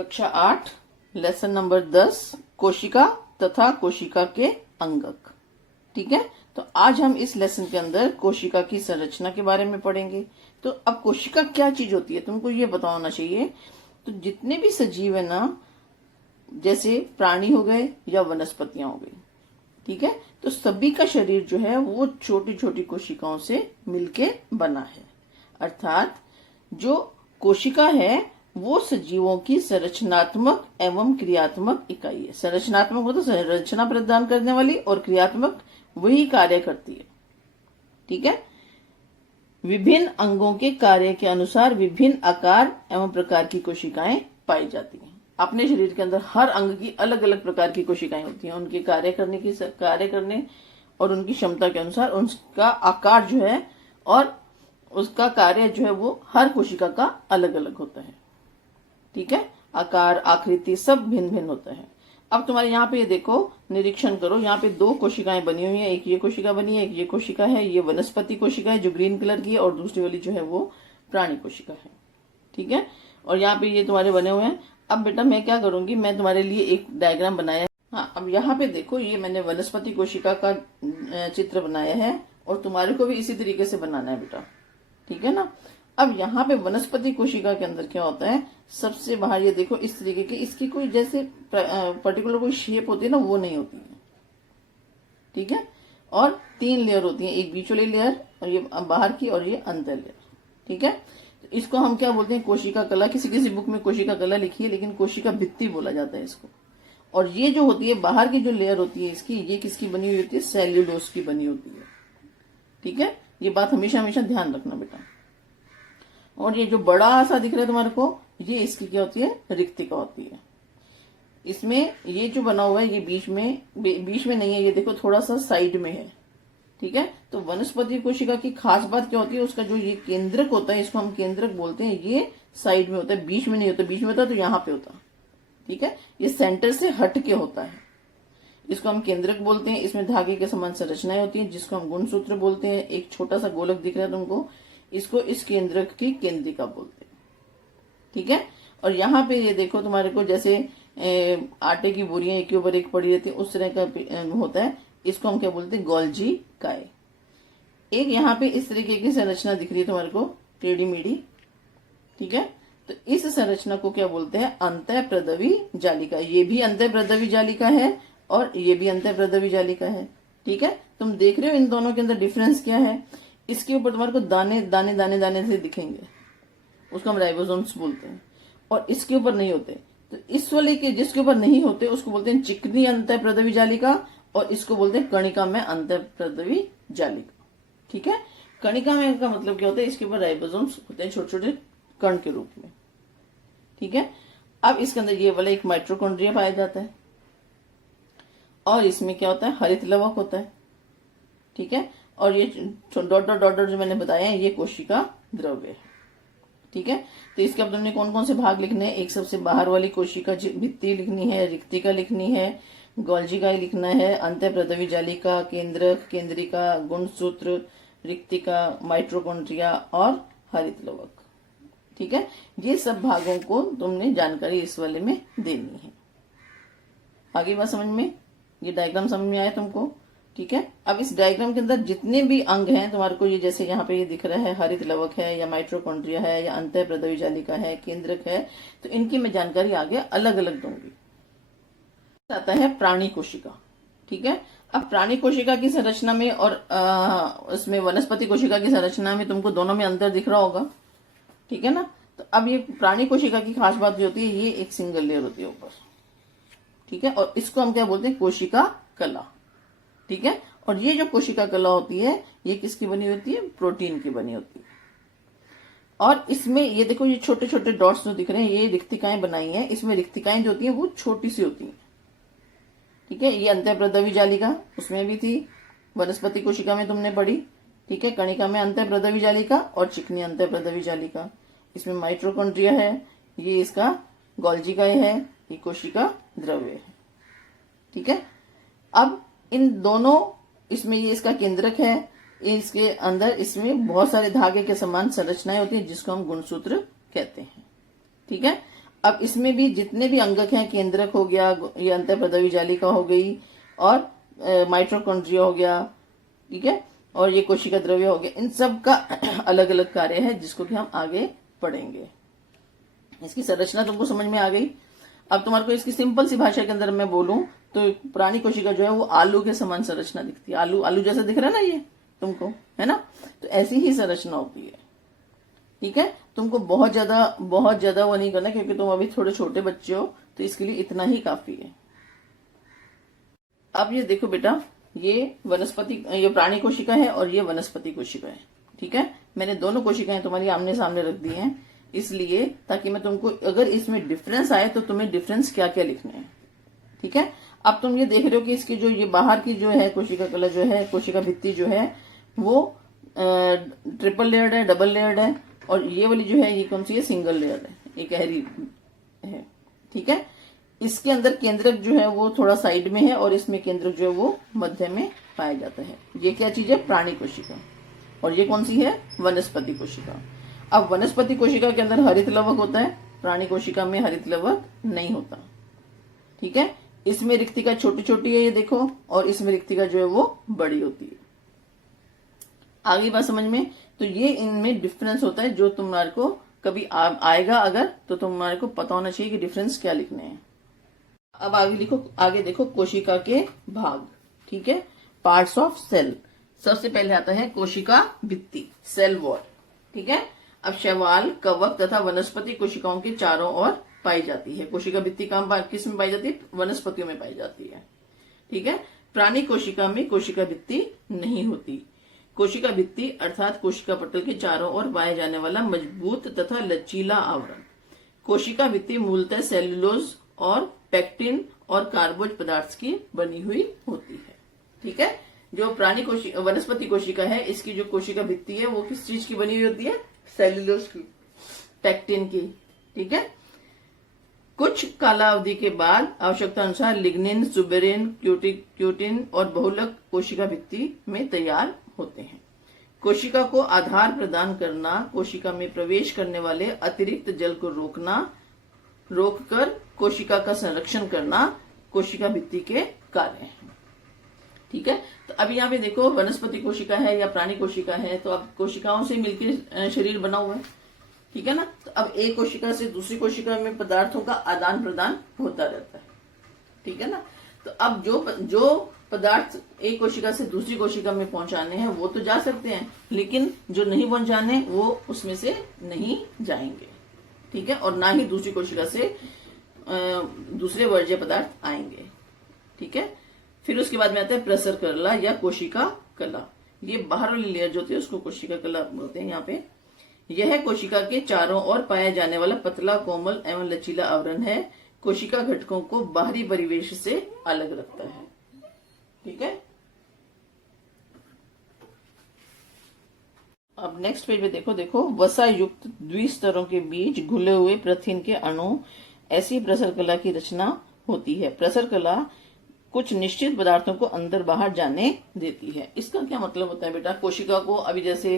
कक्षा 8 lesson number 10 कोशिका तथा कोशिका के अंगक। ठीक है, तो आज हम इस लेसन के अंदर कोशिका की संरचना के बारे में पढ़ेंगे। तो अब कोशिका क्या चीज होती है तुमको ये पता होना चाहिए। तो जितने भी सजीव है ना, जैसे प्राणी हो गए या वनस्पतियां हो गई, ठीक है, तो सभी का शरीर जो है वो छोटी छोटी कोशिकाओं से मिलके बना है। अर्थात जो कोशिका है वो सजीवों की संरचनात्मक एवं क्रियात्मक इकाई है। संरचनात्मक मतलब संरचना प्रदान करने वाली, और क्रियात्मक वही कार्य करती है। ठीक है, विभिन्न अंगों के कार्य के अनुसार विभिन्न आकार एवं प्रकार की कोशिकाएं पाई जाती हैं। अपने शरीर के अंदर हर अंग की अलग अलग प्रकार की कोशिकाएं होती हैं। उनके कार्य करने और उनकी क्षमता के अनुसार उनका आकार जो है और उसका कार्य जो है वो हर कोशिका का अलग अलग होता है। ठीक है, आकार आकृति सब भिन्न भिन्न होता है। अब तुम्हारे यहाँ पे ये देखो, निरीक्षण करो, यहाँ पे दो कोशिकाएं बनी हुई हैं। एक ये कोशिका बनी है, एक ये कोशिका है। ये वनस्पति कोशिका है जो ग्रीन कलर की है, और दूसरी वाली जो है वो प्राणी कोशिका है। ठीक है, और यहाँ पे ये तुम्हारे बने हुए हैं। अब बेटा मैं क्या करूंगी, मैं तुम्हारे लिए एक डायग्राम बनाया है। हाँ, अब यहाँ पे देखो, ये मैंने वनस्पति कोशिका का चित्र बनाया है, और तुम्हारे को भी इसी तरीके से बनाना है बेटा। ठीक है ना। अब यहाँ पे वनस्पति कोशिका के अंदर क्या होता है, सबसे बाहर ये देखो इस तरीके की, इसकी कोई जैसे पर्टिकुलर कोई शेप होती है ना, वो नहीं होती है। ठीक है, और 3 लेयर होती है, एक बीच वाली लेयर, और ये बाहर की, और ये अंदर लेयर। ठीक है, तो इसको हम क्या बोलते हैं, कोशिका कला। किसी किसी बुक में कोशिका कला लिखी है, लेकिन कोशिका भित्ति बोला जाता है इसको। और ये जो होती है बाहर की जो लेयर होती है इसकी, ये किसकी बनी हुई होती है, सेल्यूलोज की बनी होती है। ठीक है, ये बात हमेशा हमेशा ध्यान रखना बेटा। और ये जो बड़ा सा दिख रहा है तुम्हारे को, ये इसकी क्या होती है, रिक्तिका होती है। इसमें ये जो बना हुआ है ये बीच में नहीं है, ये देखो थोड़ा सा साइड में है। ठीक है, तो वनस्पति कोशिका की खास बात क्या होती है, उसका जो ये केंद्रक होता है, इसको हम केंद्रक बोलते हैं, ये साइड में होता है, बीच में नहीं होता। बीच में होता तो यहाँ पे होता। ठीक है, ये सेंटर से हट के होता है, इसको हम केंद्रक बोलते हैं। इसमें धागे के समान संरचनाएं होती हैं, जिसको हम गुणसूत्र बोलते हैं। एक छोटा सा गोलक दिख रहा है तुमको, इसको इस केंद्रक की केंद्रिका बोलते हैं। ठीक है, और यहाँ पे ये देखो तुम्हारे को, जैसे आटे की बोरियां एक के ऊपर एक पड़ी रहती है, उस तरह का होता है। इसको हम क्या बोलते हैं, गोल्जी काय। एक यहाँ पे इस तरीके की संरचना दिख रही है तुम्हारे को, टेढ़ी मेढ़ी। ठीक है, तो इस संरचना को क्या बोलते हैं, अंतःप्रदवी जालिका। ये भी अंतःप्रदवी जालिका है, और ये भी अंतःप्रदवी जालिका है। ठीक है, तुम देख रहे हो इन दोनों के अंदर डिफरेंस क्या है। इसके ऊपर तुम्हारे को दाने दाने दाने दाने से दिखेंगे, उसको हम राइबोसोम्स बोलते हैं, और इसके ऊपर नहीं होते। तो इस वाले के जिसके ऊपर नहीं होते उसको बोलते हैं चिकनी अंतःप्रदवी जालिका, और इसको बोलते हैं कणिका में अंतःप्रदवी जालिका। ठीक है, कणिका में का मतलब क्या होता है, इसके ऊपर राइबोसोम्स होते हैं छोटे छोटे कण के रूप में। ठीक है, अब इसके अंदर ये वाला एक माइटोकॉन्ड्रिया पाया जाता है, और इसमें क्या होता है, हरित लवक होता है। ठीक है, और ये डॉट डॉट डॉट जो मैंने बताया है, ये कोशिका द्रव्य है। ठीक है, तो इसके अब तुमने कौन कौन से भाग लिखने हैं, एक सबसे बाहर वाली कोशिका भित्ति लिखनी है, रिक्तिका लिखनी है, गोल्जिका लिखना है, अंतःप्रदवी जालिका, केंद्रक, केंद्रिका, गुणसूत्र, रिक्तिका, माइटोकॉन्ड्रिया और हरित लवक। ठीक है, ये सब भागों को तुमने जानकारी इस वाले में देनी है। आगे बात समझ में, ये डायग्राम समझ में आया तुमको। ठीक है, अब इस डायग्राम के अंदर जितने भी अंग हैं तुम्हारे को, ये जैसे यहाँ पे ये दिख रहा है, हरित लवक है, या माइटोकॉन्ड्रिया है, या अंतःप्रदवी जालिका है, केंद्रक है, तो इनकी मैं जानकारी आगे अलग अलग दूंगी। आता है प्राणी कोशिका। ठीक है, अब प्राणी कोशिका की संरचना में और उसमें वनस्पति कोशिका की संरचना में तुमको दोनों में अंतर दिख रहा होगा। ठीक है ना। तो अब ये प्राणी कोशिका की खास बात जो होती है, ये एक सिंगल लेयर होती है ऊपर। ठीक है, और इसको हम क्या बोलते हैं, कोशिका कला। ठीक है, और ये जो कोशिका कला होती है, ये किसकी बनी होती है, प्रोटीन की बनी होती है। और इसमें ये देखो, ये छोटे छोटे डॉट्स जो दिख रहे हैं, ये रिक्तिकाएं बनाई हैं। इसमें रिक्तिकाएं जो होती हैं वो छोटी सी होती हैं। ठीक है, ये अंतःप्रदवी जालिका उसमें भी थी, वनस्पति कोशिका में तुमने पढ़ी। ठीक है, कणिका में अंतःप्रदवी जालिका और चिकनी अंतःप्रदवी जालिका। इसमें माइटोकॉन्ड्रिया है, ये इसका गोल्जिकाय है, ये कोशिका द्रव्य है। ठीक है, अब इन दोनों, इसमें ये इसका केंद्रक है, इसके अंदर इसमें बहुत सारे धागे के समान संरचनाएं होती है, जिसको हम गुणसूत्र कहते हैं। ठीक है, अब इसमें भी जितने भी अंगक हैं, केंद्रक हो गया, ये अंतःप्रदवी जालिका हो गई, और माइटोकॉन्ड्रिया हो गया, ठीक है, और ये कोशिका द्रव्य हो गया, इन सब का अलग अलग कार्य है जिसको कि हम आगे पढ़ेंगे। इसकी संरचना तुमको समझ में आ गई। अब तुम्हारे को इसकी सिंपल सी भाषा के अंदर मैं बोलूं तो प्राणी कोशिका जो है वो आलू के समान संरचना दिखती है। आलू आलू जैसा दिख रहा है ना ये तुमको, है ना? तो ऐसी ही संरचना होती है, ठीक है। तुमको बहुत ज्यादा वो नहीं करना, क्योंकि तुम अभी थोड़े छोटे बच्चे हो, तो इसके लिए इतना ही काफी है। अब ये देखो बेटा, ये प्राणी कोशिका है और ये वनस्पति कोशिका है, ठीक है। मैंने दोनों कोशिकाएं तुम्हारी आमने सामने रख दी हैं, इसलिए ताकि मैं तुमको अगर इसमें डिफरेंस आए तो तुम्हें डिफरेंस क्या क्या लिखने हैं, ठीक है। अब तुम ये देख रहे हो कि इसकी जो ये बाहर की जो है कोशिका कला जो है, कोशिका भित्ति जो है वो ट्रिपल लेयर्ड है, डबल लेयर्ड है, और ये वाली जो है ये कौन सी है, सिंगल लेयर्ड है, ये गहरी है, ठीक है। इसके अंदर केंद्रक जो है वो थोड़ा साइड में है, और इसमें केंद्रक जो है वो मध्य में पाया जाता है। ये क्या चीज है, प्राणी कोशिका, और ये कौन सी है, वनस्पति कोशिका। अब वनस्पति कोशिका के अंदर हरित लवक होता है, प्राणी कोशिका में हरित लवक नहीं होता, ठीक है। इसमें रिक्तिका छोटी छोटी है, ये देखो, और इसमें रिक्तिका जो है वो बड़ी होती है। आगे बात समझ में? तो ये इनमें डिफरेंस होता है, जो तुम्हारे को कभी आएगा अगर, तो तुम्हारे को पता होना चाहिए कि डिफरेंस क्या लिखने हैं। अब आगे देखो कोशिका के भाग, ठीक है, पार्ट्स ऑफ सेल। सबसे पहले आता है कोशिका भित्ति, सेल वॉल, ठीक है। अब शैवाल, कवक तथा वनस्पति कोशिकाओं के चारों ओर पाई जाती है। कोशिका भित्ति किस में पाई जाती है, वनस्पतियों में पाई जाती है, ठीक है। प्राणी कोशिका में कोशिका भित्ति नहीं होती। कोशिका भित्ति अर्थात कोशिका पटल के चारों ओर पाया जाने वाला मजबूत तथा लचीला आवरण। कोशिका भित्ति मूलतः सेल्यूलोज और पेक्टिन और कार्बोज पदार्थ की बनी हुई होती है, ठीक है। जो वनस्पति कोशिका है, इसकी जो कोशिका भित्ति है वो किस चीज की बनी हुई होती है, सेल्यूलोज की, पेक्टिन की, ठीक है। कुछ कालावधि के बाद आवश्यकता अनुसार लिग्निन, सुबेरिन, क्यूटिन और बहुलक कोशिका भित्ति में तैयार होते हैं। कोशिका को आधार प्रदान करना, कोशिका में प्रवेश करने वाले अतिरिक्त जल को रोककर कोशिका का संरक्षण करना कोशिका भित्ति के कार्य हैं, ठीक है। तो अब यहाँ पे देखो, वनस्पति कोशिका है या प्राणी कोशिका है, तो अब कोशिकाओं से मिलकर शरीर बना हुआ है, ठीक है ना। तो अब एक कोशिका से दूसरी कोशिका में पदार्थों का आदान प्रदान होता रहता है, ठीक है ना। तो अब जो पदार्थ एक कोशिका से दूसरी कोशिका में पहुंचाने हैं वो तो जा सकते हैं, लेकिन जो नहीं पहुंचाने वो उसमें से नहीं जाएंगे, ठीक है, और ना ही दूसरी कोशिका से दूसरे वर्ज्य पदार्थ आएंगे, ठीक है। फिर उसके बाद में आता है प्रसर कला या कोशिका कला। ये बाहर वाली लेयर जो होती है उसको कोशिका कला बोलते हैं। यहाँ पे यह कोशिका के चारों ओर पाया जाने वाला पतला, कोमल एवं लचीला आवरण है। कोशिका घटकों को बाहरी परिवेश से अलग रखता है, ठीक है। अब नेक्स्ट पेज पे देखो वसा युक्त द्विस्तरों के बीच घुले हुए प्रथिन के अणु, ऐसी प्रसर कला की रचना होती है। प्रसर कला कुछ निश्चित पदार्थों को अंदर बाहर जाने देती है। इसका क्या मतलब होता है बेटा, कोशिका को अभी जैसे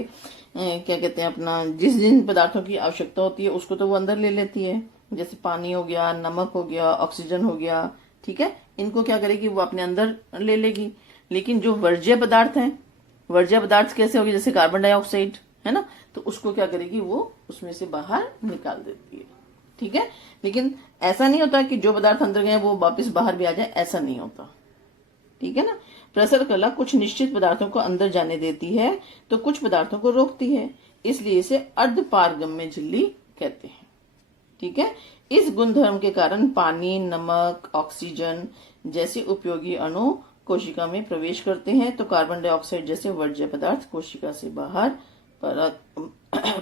क्या कहते हैं अपना, जिन पदार्थों की आवश्यकता होती है उसको तो वो अंदर ले लेती है, जैसे पानी हो गया, नमक हो गया, ऑक्सीजन हो गया, ठीक है। इनको क्या करेगी, वो अपने अंदर ले लेगी। लेकिन जो वर्ज्य पदार्थ हैं, वर्ज्य पदार्थ कैसे होगी, जैसे कार्बन डाइऑक्साइड है ना, तो उसको क्या करेगी, वो उसमें से बाहर निकाल देती है, ठीक है। लेकिन ऐसा नहीं होता कि जो पदार्थ अंदर गए वो वापस बाहर भी आ जाए, ऐसा नहीं होता, ठीक है ना। प्रसर कला कुछ निश्चित पदार्थों को अंदर जाने देती है तो कुछ पदार्थों को रोकती है, इसलिए इसे अर्धपारगम्य झिल्ली कहते हैं, ठीक है। इस गुणधर्म के कारण पानी, नमक, ऑक्सीजन जैसे उपयोगी अणु कोशिका में प्रवेश करते हैं, तो कार्बन डाइऑक्साइड जैसे वर्ज्य पदार्थ कोशिका से बाहर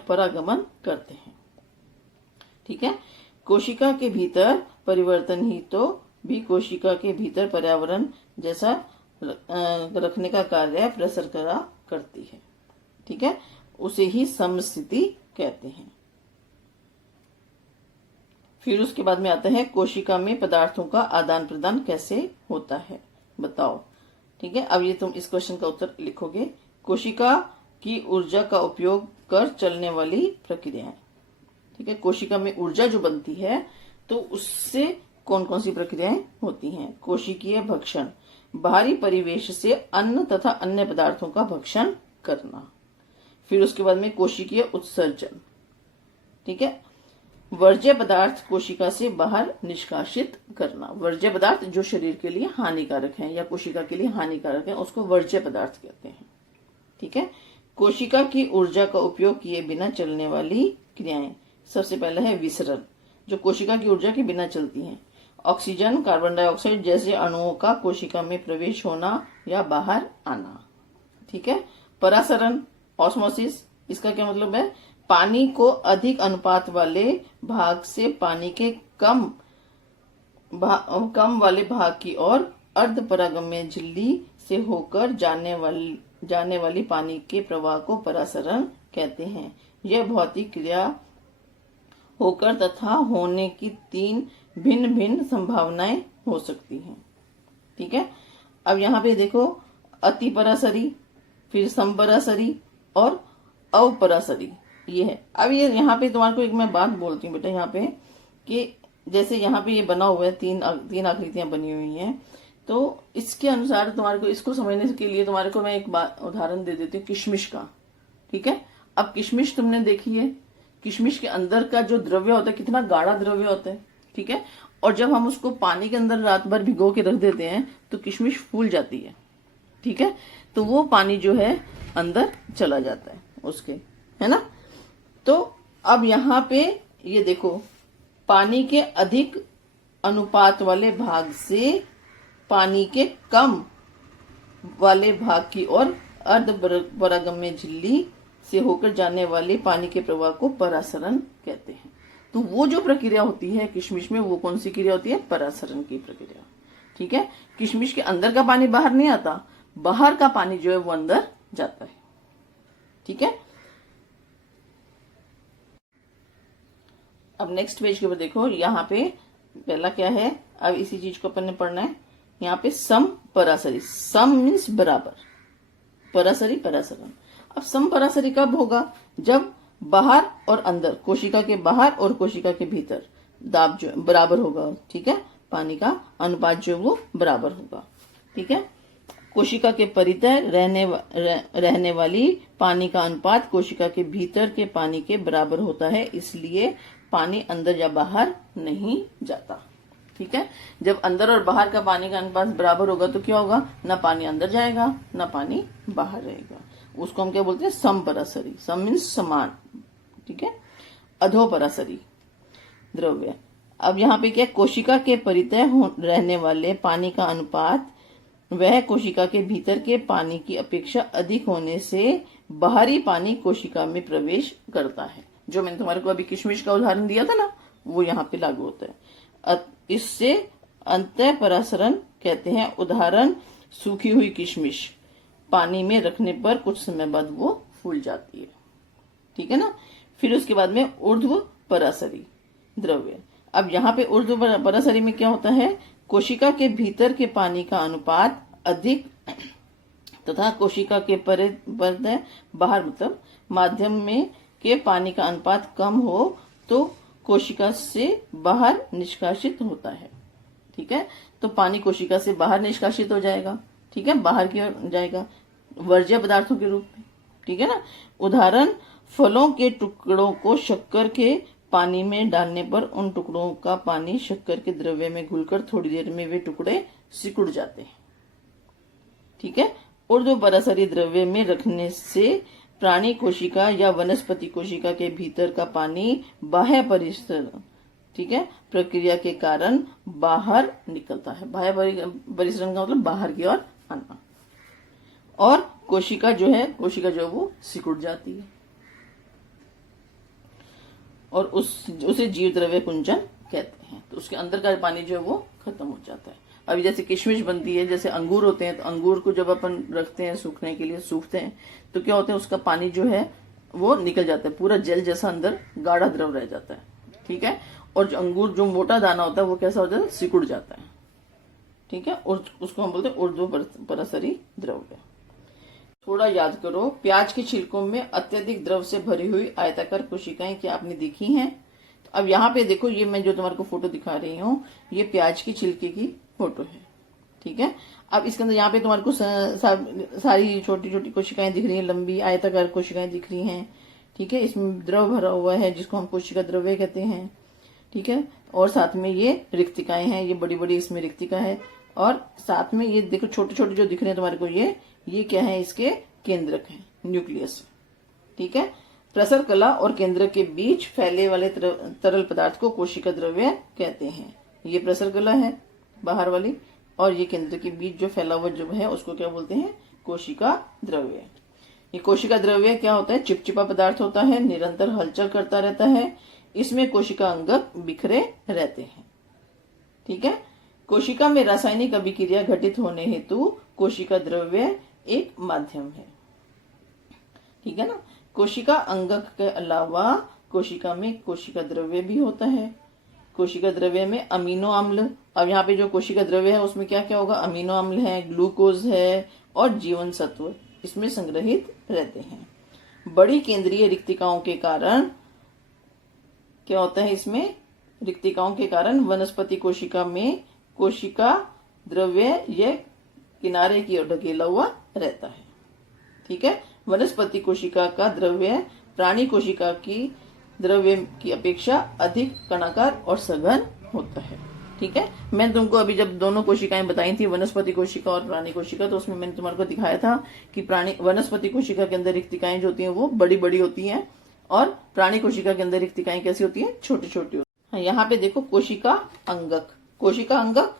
परागमन करते हैं, ठीक है। कोशिका के भीतर परिवर्तन ही तो भी कोशिका के भीतर पर्यावरण जैसा रखने का कार्य प्रसर कला करती है, ठीक है। उसे ही समस्थिति कहते हैं। फिर उसके बाद में आता है कोशिका में पदार्थों का आदान प्रदान कैसे होता है, बताओ, ठीक है। अब ये तुम इस क्वेश्चन का उत्तर लिखोगे। कोशिका की ऊर्जा का उपयोग कर चलने वाली प्रक्रियाएं, ठीक है। कोशिका में ऊर्जा जो बनती है तो उससे कौन कौन सी प्रक्रियाएं होती हैं? कोशिकीय भक्षण, बाहरी परिवेश से अन्न तथा अन्य पदार्थों का भक्षण करना। फिर उसके बाद में कोशिकीय उत्सर्जन, ठीक है। वर्ज्य पदार्थ कोशिका से बाहर निष्कासित करना। वर्ज्य पदार्थ जो शरीर के लिए हानिकारक है या कोशिका के लिए हानिकारक है, उसको वर्ज्य पदार्थ कहते हैं, ठीक है। कोशिका की ऊर्जा का उपयोग किए बिना चलने वाली क्रियाएं। सबसे पहला है विसरण, जो कोशिका की ऊर्जा के बिना चलती हैं। ऑक्सीजन, कार्बन डाइऑक्साइड जैसे अणुओं का कोशिका में प्रवेश होना या बाहर आना, ठीक है। परासरण, ऑस्मोसिस, इसका क्या मतलब है? पानी को अधिक अनुपात वाले भाग से पानी के कम वाले भाग की ओर अर्ध परागम्य झिल्ली से होकर जाने वाली पानी के प्रवाह को परासरण कहते हैं। यह भौतिक क्रिया होकर तथा होने की 3 भिन्न भिन्न संभावनाएं हो सकती हैं, ठीक है। अब यहाँ पे देखो, अति परासरी, फिर समपरासरी और अवपरासरी, ये है। अब ये यहाँ पे तुम्हारे को एक मैं बात बोलती हूँ बेटा, यहाँ पे कि जैसे यहाँ पे ये बना हुआ है, तीन आकृतियां बनी हुई हैं, तो इसके अनुसार तुम्हारे को इसको समझने के लिए तुम्हारे को मैं एक उदाहरण दे देती हूँ किशमिश का, ठीक है। अब किशमिश तुमने देखी है, किशमिश के अंदर का जो द्रव्य होता है कितना गाढ़ा द्रव्य होता है, ठीक है। और जब हम उसको पानी के अंदर रात भर भिगो के रख देते हैं तो किशमिश फूल जाती है, ठीक है। तो वो पानी जो है अंदर चला जाता है उसके, है ना। तो अब यहाँ पे ये देखो, पानी के अधिक अनुपात वाले भाग से पानी के कम वाले भाग की ओर अर्ध परागम्य झिल्ली से होकर जाने वाले पानी के प्रवाह को परासरण कहते हैं। तो वो जो प्रक्रिया होती है किशमिश में, वो कौन सी क्रिया होती है? परासरण की प्रक्रिया, ठीक है। किशमिश के अंदर का पानी बाहर नहीं आता, बाहर का पानी जो है वो अंदर जाता है, ठीक है। अब नेक्स्ट पेज के ऊपर देखो, यहाँ पे पहला क्या है, अब इसी चीज को अपन ने पढ़ना है। यहाँ पे सम परासरी, सम मीन्स बराबर, परासरी परासरण। अब सम परासरी कब होगा? जब बाहर और अंदर, कोशिका के बाहर और कोशिका के भीतर दाब जो बराबर होगा, ठीक है। पानी का अनुपात जो वो बराबर होगा, ठीक है। कोशिका के परितः रहने वाली पानी का अनुपात कोशिका के भीतर के पानी के बराबर होता है, इसलिए पानी अंदर या बाहर नहीं जाता, ठीक है। जब अंदर और बाहर का पानी का अनुपात बराबर होगा तो क्या होगा? ना पानी अंदर जाएगा ना पानी बाहर रहेगा। उसको हम क्या बोलते हैं? समपरासरी। सम मीन्स समान, ठीक है। अधोपरासरी द्रव्य। अब यहाँ पे क्या, कोशिका के परितः रहने वाले पानी का अनुपात वह कोशिका के भीतर के पानी की अपेक्षा अधिक होने से बाहरी पानी कोशिका में प्रवेश करता है। जो मैंने तुम्हारे को अभी किशमिश का उदाहरण दिया था ना, वो यहाँ पे लागू होता है। इससे अंतः परासरण कहते हैं। उदाहरण, सूखी हुई किशमिश पानी में रखने पर कुछ समय बाद वो फूल जाती है, ठीक है ना। फिर उसके बाद में ऊर्ध्व परासरी द्रव्य। अब यहाँ पे ऊर्ध्व परासरी में क्या होता है? कोशिका के भीतर के पानी का अनुपात अधिक तथा कोशिका के बाहर मतलब माध्यम में के पानी का अनुपात कम हो तो कोशिका से बाहर निष्कासित होता है, ठीक है। तो पानी कोशिका से बाहर निष्कासित हो जाएगा, ठीक है, बाहर की ओर जाएगा वर्ज्य पदार्थों के रूप में, ठीक है ना। उदाहरण, फलों के टुकड़ों को शक्कर के पानी में डालने पर उन टुकड़ों का पानी शक्कर के द्रव्य में घुलकर थोड़ी देर में वे टुकड़े सिकुड़ जाते हैं, ठीक है। ऊर्ध्व परासरी द्रव्य में रखने से प्राणी कोशिका या वनस्पति कोशिका के भीतर का पानी बाह्य परिसर, ठीक है, प्रक्रिया के कारण बाहर निकलता है। बाह्य परिसरण का मतलब बाहर की ओर आना, और कोशिका जो है वो सिकुड़ जाती है और उसे जीव द्रव्य कुंचन कहते हैं। तो उसके अंदर का पानी जो है वो खत्म हो जाता है। अभी जैसे किशमिश बनती है, जैसे अंगूर होते हैं, तो अंगूर को जब अपन रखते हैं सूखने के लिए, सूखते हैं तो क्या होता है, उसका पानी जो है वो निकल जाता है, पूरा जेल जैसा अंदर गाढ़ा द्रव रह जाता है, ठीक है। और जो अंगूर जो मोटा दाना होता है वो कैसा होता है? सिकुड़ जाता है, ठीक है। और उसको हम बोलते हैं ऊर्ध्व परासरी द्रव्य। थोड़ा याद करो, प्याज के छिलकों में अत्यधिक द्रव से भरी हुई आयताकार कोशिकाएं क्या आपने देखी हैं? अब यहाँ पे देखो, ये मैं जो तुम्हारे को फोटो दिखा रही हूँ, ये प्याज की छिलके की फोटो है। ठीक है। अब इसके अंदर यहाँ पे तुम्हारे को सारी छोटी छोटी कोशिकाएं दिख रही हैं, लंबी आयताकार कोशिकाएं दिख रही हैं। ठीक है। इसमें द्रव भरा हुआ है जिसको हम कोशिका द्रव्य कहते हैं। ठीक है। और साथ में ये रिक्तिकाएं हैं, ये बड़ी बड़ी इसमें रिक्तिका है। और साथ में ये देखो छोटे छोटे जो दिख रहे हैं तुम्हारे को, ये क्या है, इसके केंद्रक है, न्यूक्लियस। ठीक है। प्रसर कला और केंद्रक के बीच फैले वाले तरल पदार्थ को कोशिका द्रव्य कहते हैं। ये प्रसर कला है बाहर वाली, और ये केंद्र के बीच जो फैला हुआ जो है उसको क्या बोलते हैं, कोशिका द्रव्य। ये कोशिका द्रव्य क्या होता है, चिपचिपा पदार्थ होता है, निरंतर हलचल करता रहता है। इसमें कोशिका अंगक बिखरे रहते हैं। ठीक है। कोशिका में रासायनिक अभिक्रिया घटित होने हेतु कोशिका द्रव्य एक माध्यम है। ठीक है ना। कोशिका अंगक के अलावा कोशिका में कोशिका द्रव्य भी होता है। कोशिका द्रव्य में अमीनो अम्ल, अब यहाँ पे जो कोशिका द्रव्य है उसमें क्या क्या होगा, अमीनो अम्ल है, ग्लूकोज है और जीवन सत्व इसमें संग्रहित रहते हैं। बड़ी केंद्रीय रिक्तिकाओं के कारण क्या होता है, इसमें रिक्तिकाओं के कारण वनस्पति कोशिका में कोशिका द्रव्य यह किनारे की ओर ढकेला हुआ रहता है। ठीक है। वनस्पति कोशिका का द्रव्य प्राणी कोशिका की द्रव्य की अपेक्षा अधिक कणाकार और सघन होता है। ठीक है। मैं तुमको अभी जब दोनों कोशिकाएं बताई थी, वनस्पति कोशिका और प्राणी कोशिका, तो उसमें मैंने तुम्हारे को दिखाया था कि वनस्पति कोशिका के अंदर रिक्तिकाएं जो होती हैं वो बड़ी बड़ी होती हैं, और प्राणी कोशिका के अंदर रिक्तिकाएं कैसी होती हैं, छोटी छोटी होती हैं। यहाँ पे देखो कोशिका अंगक, कोशिका अंगक।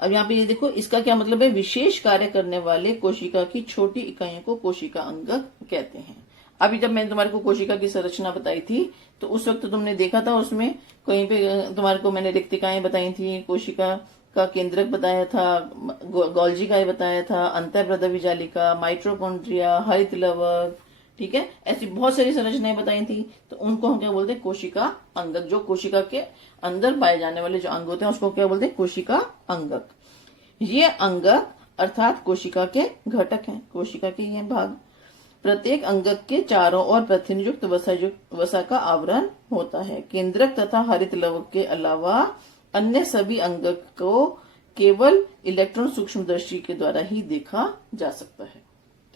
अब यहाँ पे ये देखो, इसका क्या मतलब है, विशेष कार्य करने वाले कोशिका की छोटी इकाइयों को कोशिका अंगक कहते हैं। अभी जब मैंने तुम्हारे को कोशिका की संरचना बताई थी तो उस वक्त तुमने देखा था, उसमें कहीं पे तुम्हारे को मैंने रिक्तिकाएं बताई थी, कोशिका का केंद्रक बताया था, गोल्जिकाएं बताया था, अंतःप्रदवी जालिका, माइटोकॉन्ड्रिया, हरित लवक। ठीक है। ऐसी बहुत सारी संरचनाएं बताई थी, तो उनको हम क्या बोलते हैं, कोशिका अंगक। जो कोशिका के अंदर पाए जाने वाले जो अंग होते हैं उसको क्या बोलते हैं, कोशिका अंगक। ये अंगक अर्थात कोशिका के घटक हैं, कोशिका के ये भाग। प्रत्येक अंगक के चारों ओर प्रथिन युक्त वसा का आवरण होता है। केंद्रक तथा हरित लवक के अलावा अन्य सभी अंगक को केवल इलेक्ट्रॉन सूक्ष्मदर्शी के द्वारा ही देखा जा सकता है।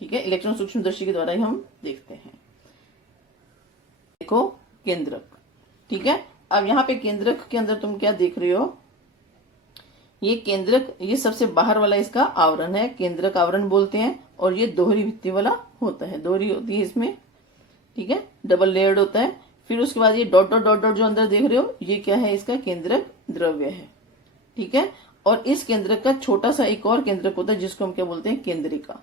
ठीक है। इलेक्ट्रॉन सूक्ष्मदर्शी के द्वारा ही हम देखते हैं। देखो केंद्रक। ठीक है। अब यहाँ पे केंद्रक के अंदर तुम क्या देख रहे हो, ये केंद्रक, ये सबसे बाहर वाला इसका आवरण है, केंद्रक आवरण बोलते हैं। और ये दोहरी भित्ति वाला होता है, दोहरी होती है इसमें। ठीक है। डबल लेयर्ड होता है। फिर उसके बाद ये डॉट डॉट डॉट डॉट जो अंदर देख रहे हो, ये क्या है, इसका केंद्रक द्रव्य है। ठीक है। और इस केंद्रक का छोटा सा एक और केंद्रक होता है जिसको हम क्या बोलते हैं, केंद्रिका।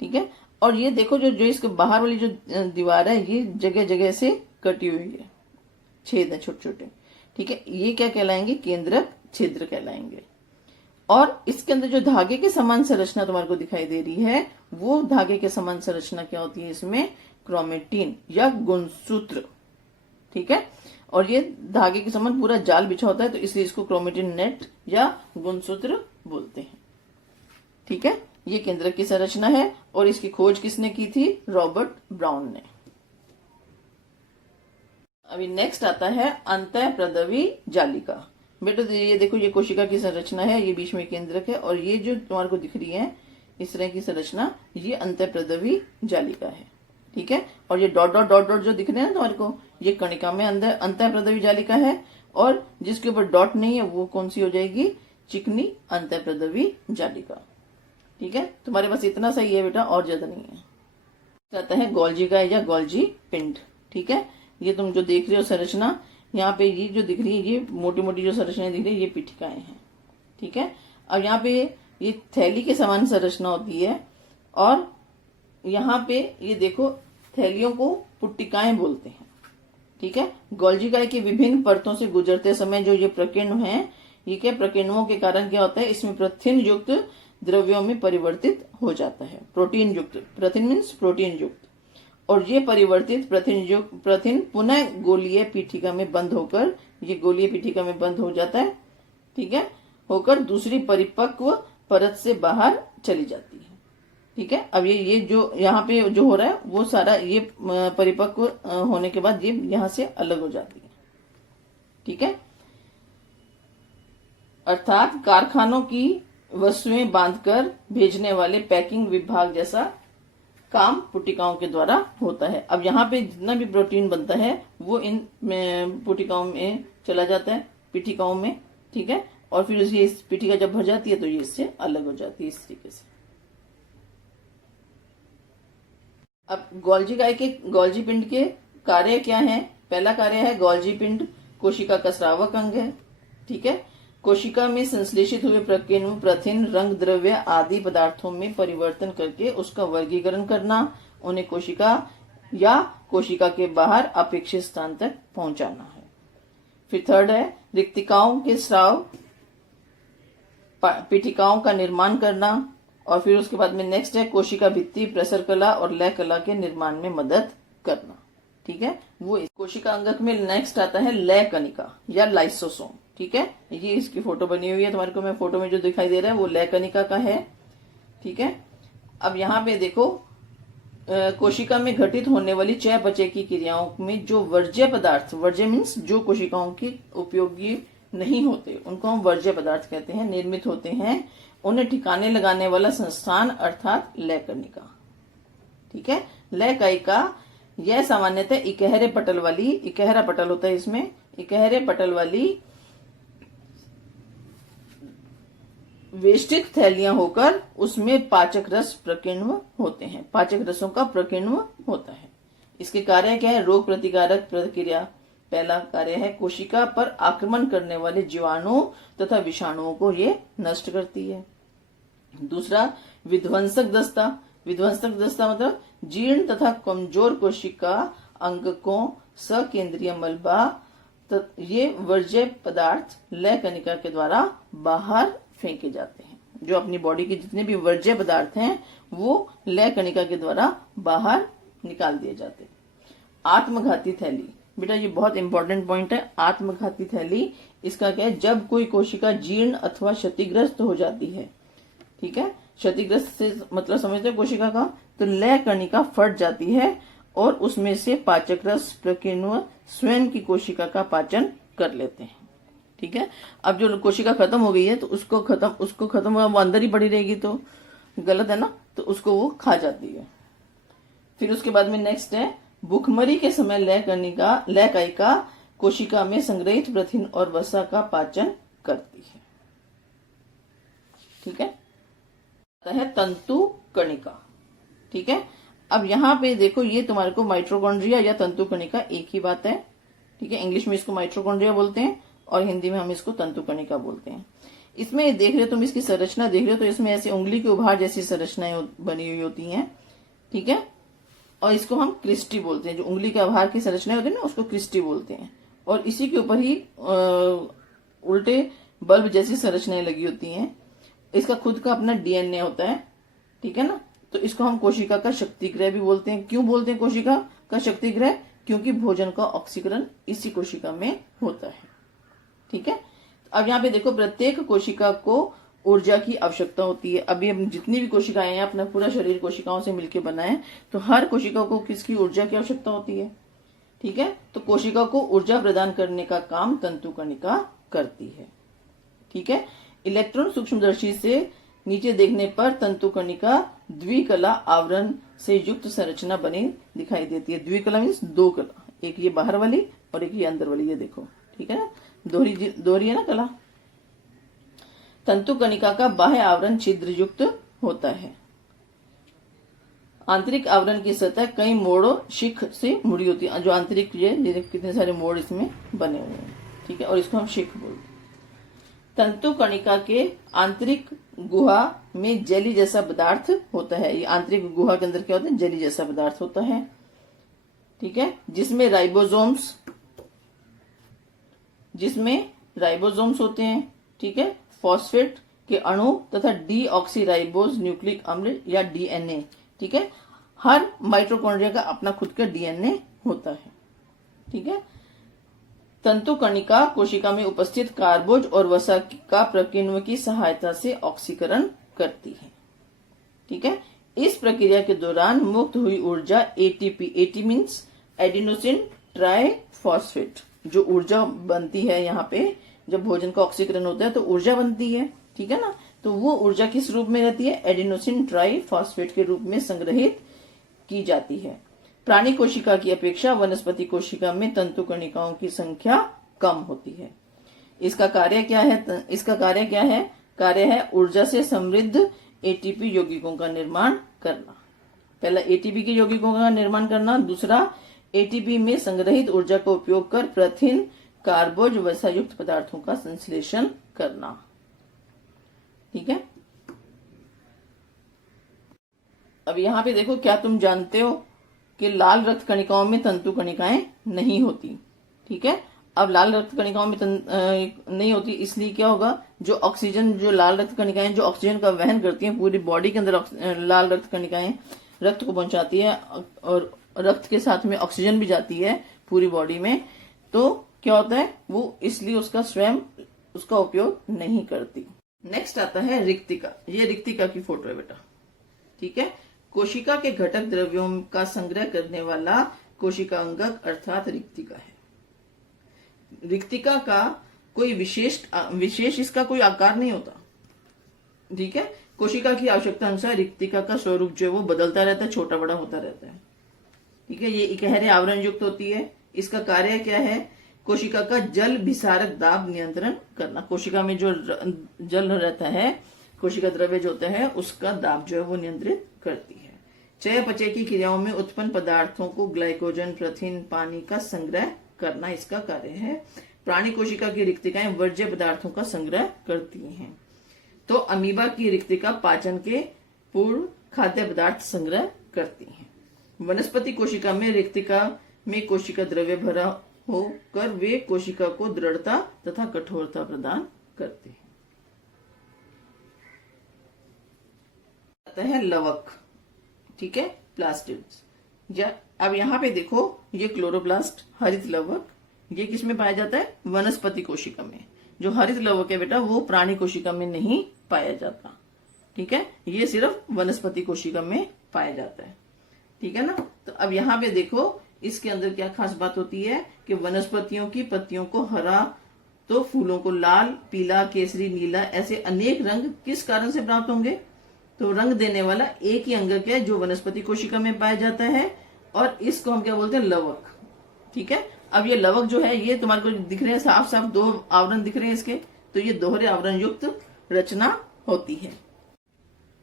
ठीक है। और ये देखो जो इसके बाहर वाली जो दीवार है, ये जगह जगह से कटी हुई है, छेद है छोटे छोटे। ठीक है। ये क्या कहलाएंगे, केंद्रक छिद्र कहलाएंगे। और इसके अंदर जो धागे के समान संरचना तुम्हारे को दिखाई दे रही है, वो धागे के समान संरचना क्या होती है, इसमें क्रोमेटिन या गुणसूत्र। ठीक है। और ये धागे के समान पूरा जाल बिछा होता है, तो इसलिए इसको क्रोमेटिन नेट या गुणसूत्र बोलते हैं। ठीक है। ये केंद्रक की संरचना है, और इसकी खोज किसने की थी, रॉबर्ट ब्राउन ने। अभी नेक्स्ट आता है अंतःप्रदवी जालिका। बेटा ये देखो, ये कोशिका की संरचना है, ये बीच में केंद्रक है, और ये जो तुम्हारे को दिख रही है इस तरह की संरचना, ये अंतःप्रदवी जालिका है। ठीक है। और ये डॉट डॉट डॉट डॉट जो दिख रहे हैं तुम्हारे को, ये कणिका में अंदर अंतःप्रदवी जालिका है। और जिसके ऊपर डॉट नहीं है वो कौन सी हो जाएगी, चिकनी अंतःप्रदवी जालिका। ठीक है। तुम्हारे पास इतना सही है बेटा, और ज्यादा नहीं है। कहता है गोल्जिका या गोल्जी पिंड। ठीक है। ये तुम जो देख रहे हो संरचना, यहाँ पे ये जो दिख रही है, ये मोटी मोटी जो संरचनाएं दिख रही है, ये पीठिकाएं हैं। ठीक है। अब यहाँ पे ये थैली के समान संरचना होती है, और यहाँ पे ये देखो थैलियों को पुट्टिकाएं बोलते हैं। ठीक है। गोल्जिकाए के विभिन्न परतों से गुजरते समय जो ये प्रकीर्ण हैं, ये क्या प्रकीर्णों के कारण क्या होता है, इसमें प्रथिन युक्त द्रव्यों में परिवर्तित हो जाता है। प्रोटीन युक्त, प्रथिन मीन्स प्रोटीन युक्त। और ये परिवर्तित प्रथिन पुनः गोलीय पीठिका में बंद होकर, ये गोलीय पीठिका में बंद हो जाता है। ठीक है। होकर दूसरी परिपक्व परत से बाहर चली जाती है। ठीक है। अब ये जो यहाँ पे जो हो रहा है वो सारा ये परिपक्व होने के बाद ये यहाँ से अलग हो जाती है। ठीक है, अर्थात कारखानों की वस्तुएं बांधकर भेजने वाले पैकिंग विभाग जैसा काम पुटिकाओं के द्वारा होता है। अब यहाँ पे जितना भी प्रोटीन बनता है वो इन पुटिकाओं में चला जाता है, पीठिकाओं में, ठीक है, और फिर ये पीठिका जब भर जाती है तो ये इससे अलग हो जाती है इस तरीके से। अब गोल्जी पिंड के कार्य क्या है? पहला कार्य है गोल्जी पिंड कोशिका का स्रावक अंग है, ठीक है। कोशिका में संश्लेषित हुए प्रकीर्णन, प्रथिन, रंग द्रव्य आदि पदार्थों में परिवर्तन करके उसका वर्गीकरण करना, उन्हें कोशिका या कोशिका के बाहर अपेक्षित स्थान तक पहुंचाना है। फिर थर्ड है रिक्तिकाओं के स्राव, पीठिकाओं का निर्माण करना, और फिर उसके बाद में नेक्स्ट है कोशिका भित्ति, प्रसर कला और लय कला के निर्माण में मदद करना, ठीक है। वो कोशिका अंगक में नेक्स्ट आता है लय कणिका या लाइसोसोम, ठीक है। ये इसकी फोटो बनी हुई है तुम्हारे को, मैं फोटो में जो दिखाई दे रहा है वो लय कणिका का है, ठीक है। अब यहाँ पे देखो कोशिका में घटित होने वाली चयापचय की क्रियाओं में जो वर्ज्य पदार्थ, वर्ज्य मीन्स जो कोशिकाओं की उपयोगी नहीं होते उनको हम वर्ज्य पदार्थ कहते हैं, निर्मित होते हैं, उन्हें ठिकाने लगाने वाला संस्थान अर्थात लय कणिका, ठीक है। लय कणिका यह सामान्यतः इकहरे पटल वाली, इकहरा पटल होता है इसमें, इकहरे पटल वाली वेष्टिक थैलियां होकर उसमें पाचक रस प्रकीर्णन होते हैं, पाचक रसों का प्रकीर्णन होता है। इसके कार्य क्या है? रोग प्रतिकारक प्रक्रिया। पहला कार्य है कोशिका पर आक्रमण करने वाले जीवाणु तथा विषाणुओं को ये नष्ट करती है। दूसरा विध्वंसक दस्ता, विध्वंसक दस्ता मतलब जीर्ण तथा कमजोर कोशिका अंगकों, सकेंद्रीय मलबा, ये वर्ज्य पदार्थ लय कणिका के द्वारा बाहर फेंके जाते हैं। जो अपनी बॉडी के जितने भी वर्ज्य पदार्थ हैं वो लय कणिका के द्वारा बाहर निकाल दिए जाते हैं। आत्मघाती थैली, बेटा ये बहुत इंपॉर्टेंट पॉइंट है। आत्मघाती थैली इसका क्या है? जब कोई कोशिका जीर्ण अथवा क्षतिग्रस्त हो जाती है, ठीक है, क्षतिग्रस्त से मतलब समझते हो कोशिका का, तो लय कणिका फट जाती है और उसमें से पाचक रस प्रकीर्णन स्वयं की कोशिका का पाचन कर लेते हैं, ठीक है। अब जो कोशिका खत्म हो गई है तो उसको खत्म हुआ वो अंदर ही पड़ी रहेगी तो गलत है ना, तो उसको वो खा जाती है। फिर उसके बाद में नेक्स्ट है भूखमरी के समय लय कणिका कोशिका में संग्रहित प्रथिन और वसा का पाचन करती है, ठीक है। तंतु कणिका, ठीक है। अब यहाँ पे देखो ये तुम्हारे को माइटोकॉन्ड्रिया या तंतु कणिका एक ही बात है, ठीक है। इंग्लिश में इसको माइटोकॉन्ड्रिया बोलते हैं और हिंदी में हम इसको तंतु कणिका बोलते हैं। इसमें देख रहे हो तुम, इसकी संरचना देख रहे हो तो इसमें ऐसी उंगली के उभार जैसी संरचनाएं बनी हुई होती हैं, ठीक है। और इसको हम क्रिस्टी बोलते हैं, जो उंगली के आभार की संरचना होती है ना उसको क्रिस्टी बोलते हैं। और इसी के ऊपर ही उल्टे बल्ब जैसी संरचनाएं लगी होती हैं। इसका खुद का अपना डीएनए होता है, ठीक है ना। तो इसको हम कोशिका का शक्तिगृह भी बोलते हैं। क्यों बोलते हैं कोशिका का शक्तिगृह? क्योंकि भोजन का ऑक्सीकरण इसी कोशिका में होता है, ठीक है। अब यहाँ पे देखो प्रत्येक कोशिका को ऊर्जा की आवश्यकता होती है। अभी हम जितनी भी कोशिकाएं हैं, अपना पूरा शरीर कोशिकाओं से मिलकर बना है, तो हर कोशिका को किसकी ऊर्जा की आवश्यकता होती है, ठीक है। तो कोशिका को ऊर्जा प्रदान करने का काम तंतु कणिका करती है, ठीक है। इलेक्ट्रॉन सूक्ष्मदर्शी से नीचे देखने पर तंतु कणिका द्विकला आवरण से युक्त संरचना बनी दिखाई देती है। द्विकला मीन्स दो कला, एक ये बाहर वाली और एक ये अंदर वाली, ये देखो, ठीक है ना, दोहरी है ना कला। तंतु कणिका का बाह्य आवरण छिद्र युक्त होता है। आंतरिक आवरण की सतह कई मोड़ों शिख से मुड़ी होती है। जो आंतरिक कितने सारे मोड़ इसमें बने हुए हैं, ठीक है, और इसको हम शिख बोलते हैं। तंतु कणिका के आंतरिक गुहा में जेली जैसा पदार्थ होता है। ये आंतरिक गुहा के अंदर क्या होता है? जेली जैसा पदार्थ होता है, ठीक है, जिसमें राइबोसोम्स होते हैं, ठीक है, फॉस्फेट के अणु तथा डीऑक्सीराइबोज न्यूक्लिक अम्ल या डीएनए, ठीक है। हर माइटोकॉन्ड्रिया का अपना खुद का डीएनए होता है, ठीक है। तंतु कणिका कोशिका में उपस्थित कार्बोज और वसा का प्रकीर्णन की सहायता से ऑक्सीकरण करती है, ठीक है। इस प्रक्रिया के दौरान मुक्त हुई ऊर्जा ATP, eighty means adenosine triphosphate, जो ऊर्जा बनती है यहाँ पे, जब भोजन का ऑक्सीकरण होता है तो ऊर्जा बनती है, ठीक है ना। तो वो ऊर्जा किस रूप में रहती है? एडिनोसिन ट्राइफॉस्फेट के रूप में संग्रहित की जाती है। प्राणी कोशिका की अपेक्षा वनस्पति कोशिका में तंतु कणिकाओं की संख्या कम होती है। इसका कार्य क्या है? कार्य है ऊर्जा से समृद्ध एटीपी यौगिकों का निर्माण करना। पहला एटीपी के यौगिकों का निर्माण करना, दूसरा एटीपी में संग्रहित ऊर्जा का उपयोग कर प्रथिन, कार्बोज वसा युक्त पदार्थों का संश्लेषण करना। ठीक है। अब यहाँ पे देखो, क्या तुम जानते हो कि लाल रक्त कणिकाओं में तंतु कणिकाएं नहीं होती? ठीक है। अब लाल रक्त कणिकाओं में नहीं होती, इसलिए क्या होगा, जो ऑक्सीजन, जो लाल रक्त कणिकाएं जो ऑक्सीजन का वहन करती हैं पूरी बॉडी के अंदर, लाल रक्त कणिकाएं रक्त को पहुंचाती है और रक्त के साथ में ऑक्सीजन भी जाती है पूरी बॉडी में। तो क्या होता है, वो इसलिए उसका स्वयं उसका उपयोग नहीं करती। नेक्स्ट आता है रिक्तिका। ये रिक्तिका की फोटो है बेटा। ठीक है। कोशिका के घटक द्रव्यों का संग्रह करने वाला कोशिका अंगक अर्थात रिक्तिका है। रिक्तिका का कोई विशेष इसका कोई आकार नहीं होता। ठीक है। कोशिका की आवश्यकता अनुसार रिक्तिका का स्वरूप जो है वो बदलता रहता है, छोटा बड़ा होता रहता है। ठीक है। ये इकहरे आवरण युक्त होती है। इसका कार्य क्या है? कोशिका का जल भिसारक दाब नियंत्रण करना। कोशिका में जो जल रहता है, कोशिका द्रव्य जो होता है, उसका दाब जो है वो नियंत्रित करती है। चयापचय की क्रियाओं में उत्पन्न पदार्थों को ग्लाइकोजन, प्रथिन, पानी का संग्रह करना इसका कार्य है। प्राणी कोशिका की रिक्तिकाएं वर्ज्य पदार्थों का संग्रह करती हैं। तो अमीबा की रिक्तिका पाचन के पूर्व खाद्य पदार्थ संग्रह करती हैं। वनस्पति कोशिका में रिक्तिका में कोशिका द्रव्य भरा होकर वे कोशिका को दृढ़ता तथा कठोरता प्रदान करते हैं। आता है लवक। ठीक है। प्लास्टिड्स। अब यहाँ पे देखो, ये क्लोरोप्लास्ट हरित लवक, ये किस में पाया जाता है? वनस्पति कोशिका में। जो हरित लवक है बेटा, वो प्राणी कोशिका में नहीं पाया जाता। ठीक है। ये सिर्फ वनस्पति कोशिका में पाया जाता है। ठीक है ना। तो अब यहाँ पे देखो, इसके अंदर क्या खास बात होती है कि वनस्पतियों की पत्तियों को हरा, तो फूलों को लाल, पीला, केसरी, नीला, ऐसे अनेक रंग किस कारण से प्राप्त होंगे? तो रंग देने वाला एक ही अंगक है जो वनस्पति कोशिका में पाया जाता है, और इसको हम क्या बोलते हैं? लवक। ठीक है। अब ये लवक जो है, ये तुम्हारे को दिख रहे हैं साफ साफ, दो आवरण दिख रहे हैं इसके, तो ये दोहरे आवरण युक्त रचना होती है।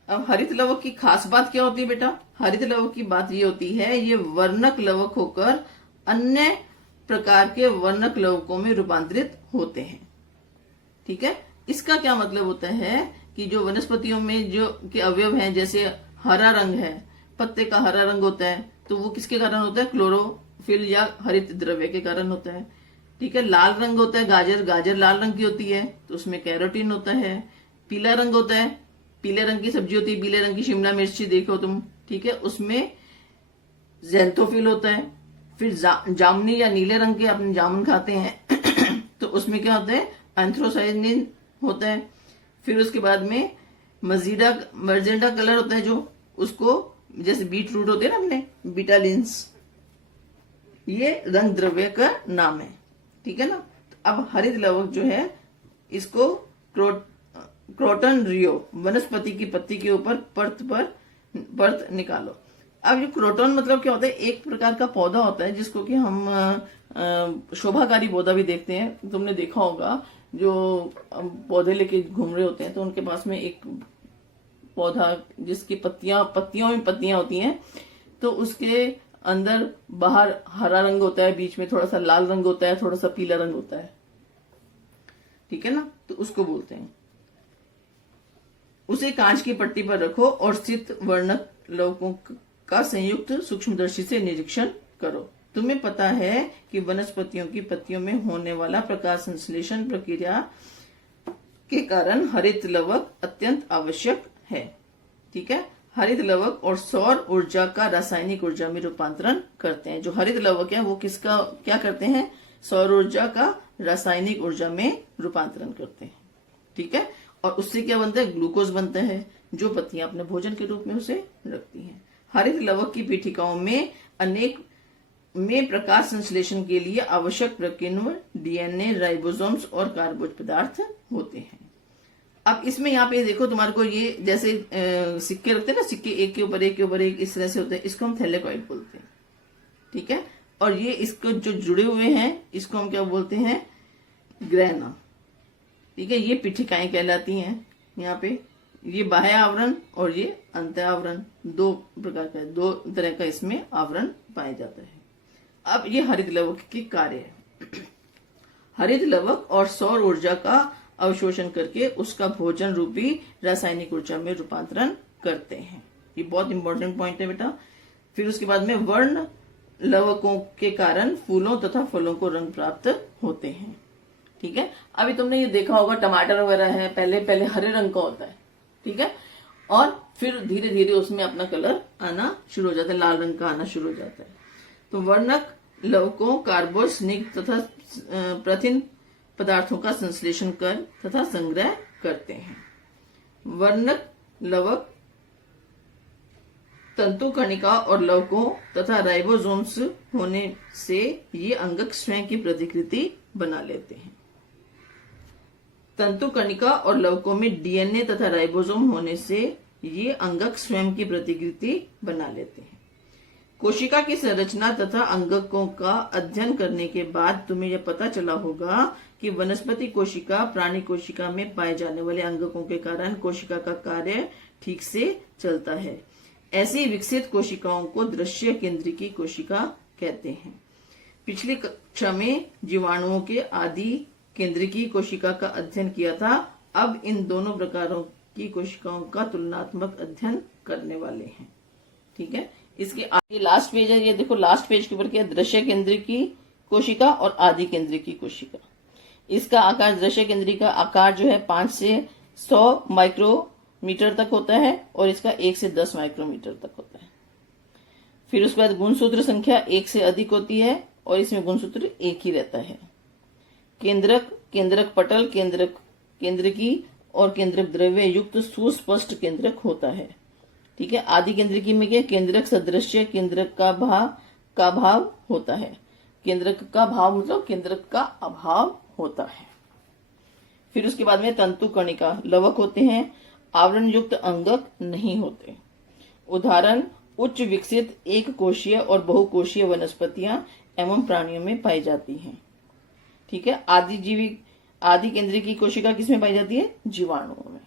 अब हरित लवक की खास बात क्या होती है बेटा? हरित लवक की बात ये होती है, ये वर्णक लवक होकर अन्य प्रकार के वर्णक लवकों में रूपांतरित होते हैं। ठीक है। इसका क्या मतलब होता है कि जो वनस्पतियों में जो के अवयव हैं, जैसे हरा रंग है, पत्ते का हरा रंग होता है, तो वो किसके कारण होता है? क्लोरोफिल या हरित द्रव्य के कारण होता है। ठीक है। लाल रंग होता है गाजर लाल रंग की होती है, तो उसमें कैरोटीन होता है। पीला रंग होता है, पीले रंग की सब्जी होती है, पीले रंग की शिमला मिर्ची देखो तुम। ठीक है। उसमें ज़ैंथोफिल होता है। फिर जामुनी या नीले रंग के अपने जामुन खाते हैं तो उसमें क्या होता है? एंथ्रोसायनिन होता है। फिर उसके बाद में मजेंडा कलर होता है, जो उसको जैसे बीट रूट होते हैं ना अपने, बीटालिन्स, ये रंग द्रव्य का नाम है। ठीक है ना। तो अब हरित लवक जो है, इसको क्रोटन रियो, वनस्पति की पत्ती के ऊपर परत निकालो। अब ये क्रोटन मतलब क्या होता है? एक प्रकार का पौधा होता है जिसको कि हम शोभाकारी पौधा भी देखते हैं। तुमने देखा होगा, जो पौधे लेके घूम रहे होते हैं, तो उनके पास में एक पौधा जिसकी पत्तियों में पत्तियां होती हैं, तो उसके अंदर बाहर हरा रंग होता है, बीच में थोड़ा सा लाल रंग होता है, थोड़ा सा पीला रंग होता है। ठीक है ना। तो उसको बोलते हैं। उसे कांच की पट्टी पर रखो और स्थित वर्णक लवकों का संयुक्त सूक्ष्मदर्शी से निरीक्षण करो। तुम्हें पता है कि वनस्पतियों की पत्तियों में होने वाला प्रकाश संश्लेषण प्रक्रिया के कारण हरित लवक अत्यंत आवश्यक है। ठीक है। हरित लवक और सौर ऊर्जा का रासायनिक ऊर्जा में रूपांतरण करते हैं। जो हरित लवक है वो किसका क्या करते हैं? सौर ऊर्जा का रासायनिक ऊर्जा में रूपांतरण करते हैं। ठीक है। और उससे क्या बनता है? ग्लूकोज बनता है, जो पत्तियां अपने भोजन के रूप में उसे रखती हैं। हरित लवक की पीठिकाओं में अनेक में प्रकाश संश्लेषण के लिए आवश्यक प्रकिण्व डीएनए, राइबोसोम्स और कार्बोज पदार्थ होते हैं। अब इसमें यहाँ पे देखो तुम्हारे को ये जैसे सिक्के रखते हैं ना, सिक्के एक के ऊपर एक के ऊपर एक इस तरह से होते हैं, इसको हम थैलेकॉइड बोलते हैं। ठीक है, और ये इसको जो जुड़े हुए हैं इसको हम क्या बोलते हैं, ग्रैना। ठीक है, ये पीठिकाएं कहलाती हैं। यहाँ पे ये बाह्य आवरण और ये अंत आवरण, दो प्रकार का, दो तरह का इसमें आवरण पाया जाता है। अब ये हरित लवक के कार्य है। हरित लवक और सौर ऊर्जा का अवशोषण करके उसका भोजन रूपी रासायनिक ऊर्जा में रूपांतरण करते हैं। ये बहुत इंपॉर्टेंट पॉइंट है बेटा। फिर उसके बाद में वर्ण लवकों के कारण फूलों तथा फलों को रंग प्राप्त होते हैं। ठीक है, अभी तुमने ये देखा होगा टमाटर वगैरह है, पहले पहले हरे रंग का होता है। ठीक है, और फिर धीरे धीरे उसमें अपना कलर आना शुरू हो जाता है, लाल रंग का आना शुरू हो जाता है। तो वर्णक लवकों, कार्बोज, स्निग्ध तथा प्रथिन पदार्थों का संश्लेषण कर तथा संग्रह करते हैं। वर्णक लवक तंतु कणिका और लवकों तथा राइबोसोम्स होने से ये अंगक स्वयं की प्रतिकृति बना लेते हैं। तंतु कणिका और लवकों में डीएनए तथा राइबोसोम होने से ये अंगक स्वयं की प्रतिकृति बना लेते हैं। कोशिका की संरचना तथा अंगकों का अध्ययन करने के बाद तुम्हें यह पता चला होगा कि वनस्पति कोशिका, प्राणी कोशिका में पाए जाने वाले अंगकों के कारण कोशिका का कार्य ठीक से चलता है। ऐसी विकसित कोशिकाओं को दृश्य केंद्रिकी कोशिका कहते हैं। पिछली कक्षा में जीवाणुओं के आदि केंद्रिकी कोशिका का अध्ययन किया था। अब इन दोनों प्रकारों की कोशिकाओं का तुलनात्मक अध्ययन करने वाले हैं। ठीक है, इसके आगे लास्ट पेज है, ये देखो लास्ट पेज के ऊपर क्या, दृश्य केंद्रिकी कोशिका और आदि केंद्रिकी कोशिका। इसका आकार, दृश्य केंद्रिकी का आकार जो है 5 से 100 माइक्रोमीटर तक होता है और इसका 1 से 10 माइक्रोमीटर तक होता है। फिर उसके बाद गुणसूत्र संख्या 1 से अधिक होती है और इसमें गुणसूत्र 1 ही रहता है। केंद्रक, केंद्रक पटल, केंद्रकी और केंद्रक द्रव्य युक्त सुस्पष्ट केंद्रक होता है। ठीक है, आदि केंद्रकी में क्या, केंद्रक सदृश्य केंद्रक का भाव होता है। केंद्रक का भाव मतलब केंद्रक का अभाव होता है। फिर उसके बाद में तंतु कणिका लवक होते हैं, आवरण युक्त अंगक नहीं होते। उदाहरण, उच्च विकसित एक कोशीय और बहुकोशीय वनस्पतियां एवं प्राणियों में पाई जाती हैं। ठीक है, आदि केंद्रीय की कोशिका किसमें पाई जाती है, जीवाणुओं में।